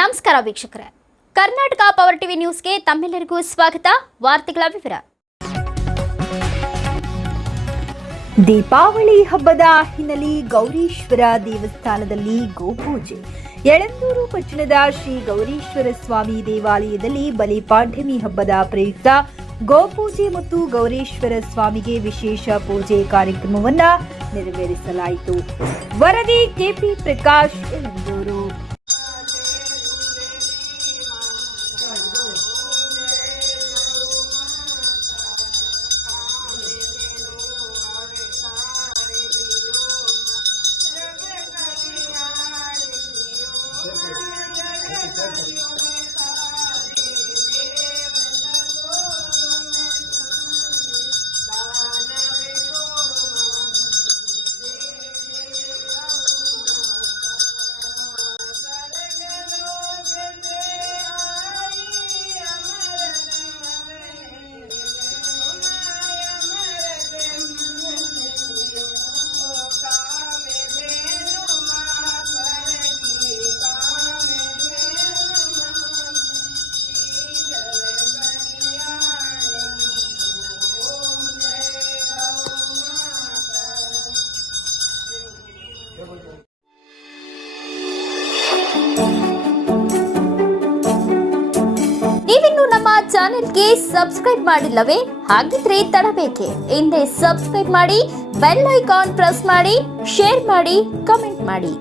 ನಮಸ್ಕಾರ ವೀಕ್ಷಕರೇ, Karnataka power TV ನ್ಯೂಸ್ಗೆ ತಮ್ಮೆಲ್ಲರಿಗೂ ಸ್ವಾಗತ. ವಾರ್ತೆಗಳ ವಿವರ. ದೀಪಾವಳಿ ಹಬ್ಬದ ಹಿನ್ನೆಲೆ ಗೌರೀಶ್ವರ ದೇವಸ್ಥಾನದಲ್ಲಿ ಗೋಪೂಜೆ. ಯಳಂದೂರು ಪಟ್ಟಣದ ಶ್ರೀ ಗೌರೀಶ್ವರ ಸ್ವಾಮಿ ದೇವಾಲಯದಲ್ಲಿ ಬಲಿಪಾಡ್ಯಮಿ ಹಬ್ಬದ ಪ್ರಯುಕ್ತ ಗೋಪೂಜೆ ಮತ್ತು ಗೌರೀಶ್ವರ ಸ್ವಾಮಿಗೆ ವಿಶೇಷ ಪೂಜೆ ಕಾರ್ಯಕ್ರಮವನ್ನು ನೆರವೇರಿಸಲಾಯಿತು. ವರದಿ ಕೆಪಿ ಪ್ರಕಾಶ್, ಯಳಂದೂರು. ನೀವಿನ್ನು ನಮ್ಮ ಚಾನೆಲ್ಗೆ ಸಬ್ಸ್ಕ್ರೈಬ್ ಮಾಡಿಲ್ಲವೇ? ಹಾಗಿದ್ರೆ ತಡಬೇಕೆ? ಹಿಂದೆ ಸಬ್ಸ್ಕ್ರೈಬ್ ಮಾಡಿ, ಬೆಲ್ ಐಕಾನ್ ಪ್ರೆಸ್ ಮಾಡಿ, ಶೇರ್ ಮಾಡಿ, ಕಮೆಂಟ್ ಮಾಡಿ.